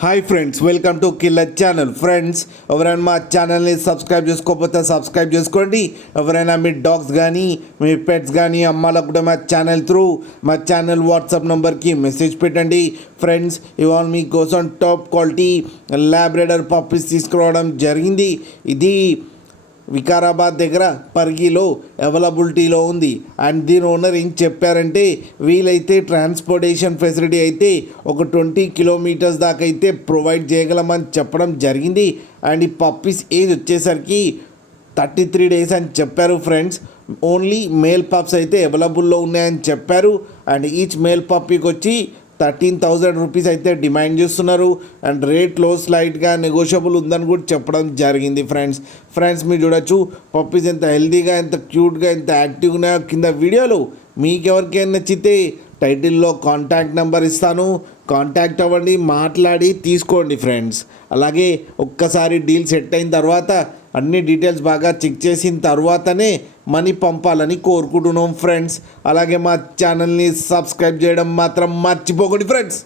Hi friends, welcome to killer channel. Friends, ఎవరైనా మా ఛానల్ని సబ్స్క్రైబ్ చేసుకోకపోతే సబ్స్క్రైబ్ చేసుకోండి. ఎవరైనా మీ డాగ్స్ కానీ మీ పెట్స్ కానీ అమ్మాలకు కూడా మా ఛానల్ వాట్సాప్ నెంబర్కి మెసేజ్ పెట్టండి. ఫ్రెండ్స్, ఇవాళ మీకోసం టాప్ క్వాలిటీ లాబ్రాడర్ పప్పీస్ తీసుకురావడం జరిగింది. ఇది వికారాబాద్ దగ్గర పరిగిలో అవైలబిలిటీలో ఉంది. అండ్ దీని ఓనర్ ఏం చెప్పారంటే, వీలైతే ట్రాన్స్పోర్టేషన్ ఫెసిలిటీ అయితే ఒక 20 కిలోమీటర్స్ దాకా అయితే ప్రొవైడ్ చేయగలమని చెప్పడం జరిగింది. అండ్ ఈ పప్పీస్ ఏజ్ వచ్చేసరికి 33 డేస్ అని చెప్పారు. ఫ్రెండ్స్, ఓన్లీ మేల్ పప్స్ అయితే అవైలబుల్లో ఉన్నాయని చెప్పారు. అండ్ ఈచ్ మేల్ పప్పీకి వచ్చి 13,000 రూపీస్ అయితే డిమాండ్ చేస్తున్నారు. అండ్ రేట్లో స్లైట్గా నెగోషియబుల్ ఉందని కూడా చెప్పడం జరిగింది. ఫ్రెండ్స్ మీరు చూడొచ్చు పప్పీస్ ఎంత హెల్తీగా, ఎంత క్యూట్గా, ఎంత యాక్టివ్గా ఉన్నాయో. కింద వీడియోలో మీకు ఎవరికైనా నచ్చితే టైటిల్లో కాంటాక్ట్ నెంబర్ ఇస్తాను, కాంటాక్ట్ అవ్వండి, మాట్లాడి తీసుకోండి. ఫ్రెండ్స్, అలాగే ఒక్కసారి డీల్ సెట్ అయిన తర్వాత అన్ని డీటెయిల్స్ బాగా చెక్ చేసిన తర్వాతనే మనీ పంపాలని కోరుకుంటున్నాం. ఫ్రెండ్స్, అలాగే మా ఛానల్ని సబ్స్క్రైబ్ చేయడం మాత్రం మర్చిపోకండి. ఫ్రెండ్స్.